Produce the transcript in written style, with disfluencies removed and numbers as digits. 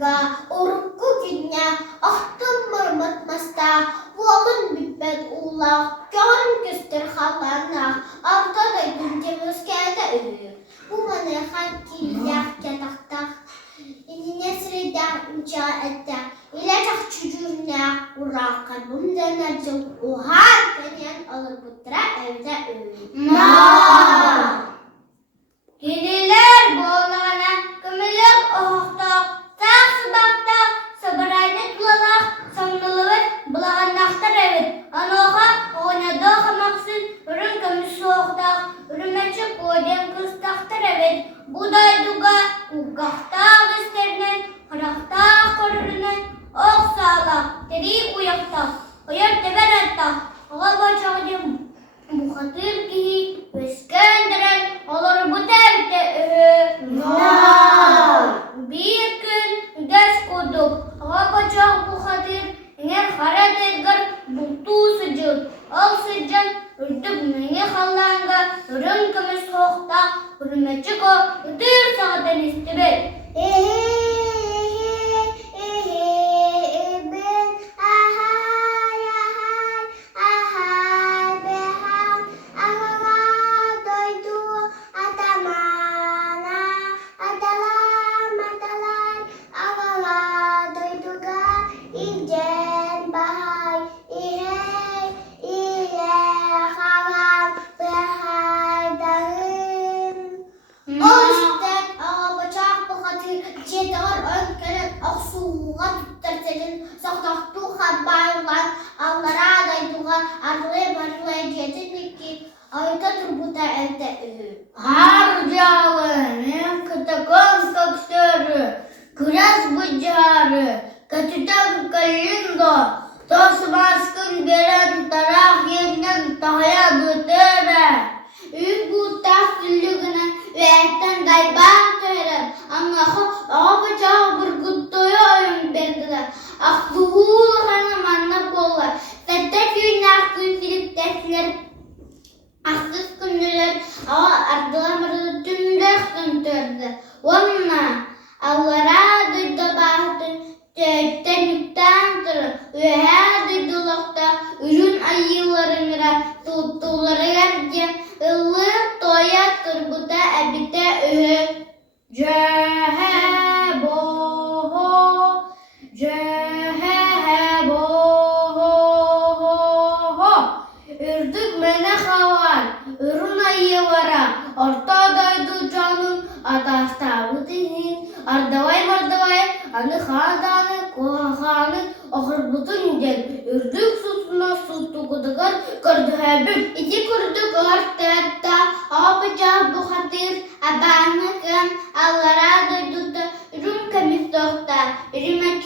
Anga urukku günne ahtım mırmıt masta Volun bitbet uğlaq Gönüm küstür xallarına Artada gündemiz geldi öyü Bu manı hakkiyyak yatakta Nesreden inca ette İlacak çücürne Uğraq kalbimden acıl Oha denen alır butra evde öyü Geliler boğulana Kımılık oğukta Sağ sıbakta Sabıraylı tulalak Samnılıvır Bulağanaktar evet Anoğa oynadığı maksın Ürün kömüş soğukta Ürümeçi koyden kıstaktar evet Buday duga Ugakta gösterinen Karakta korurinen Ok sağla Teri uyakta Uyar teber hatta Ağa bacağım Bu hatır ki Veskendiren Olur bu devde Bir gün Ders kurduk Ağa bacağı bu hatır Eğer hara dergar Bultu sıcak Al sıcak Ürdük meni halanga Ürün kömür soğukta Ürümeçik o Üdür sağdan istibet Harcalının kıtakon kapsörü, kıras bıcarı, kaçıdan kayındo, toz baskın veren taraf yerinden tahaya götürür. Bu tahsillüğüne ve etten gayban tören, Allah'a bıçağı burguttuya oyun verdiler. Aklığı hanım anla kollar, fettet günah gün filip dersler, aksız günler, ardılamırdı tümdür süntürdü. Onunla Allah'a duydu bahtı, teyitten yüktendir. Ühe duydulukta, ürün ayılarına, tuttuğları yerken, ıllık toyattır bu da ebite ühe. Ceheboho, Ürdük mene havar, ürün ayı vara, ortadaydı canım, adastavu dinin, ardavay mardavay, anı hadanı, kohanı, ahır bütün gel, ürdük susuna sustu kudugar, kurdu hebim, iki kurdu kartetta, apaca bu hatır, abanıkın, Allah'a duydu da, ürün kemis dokta, ürümet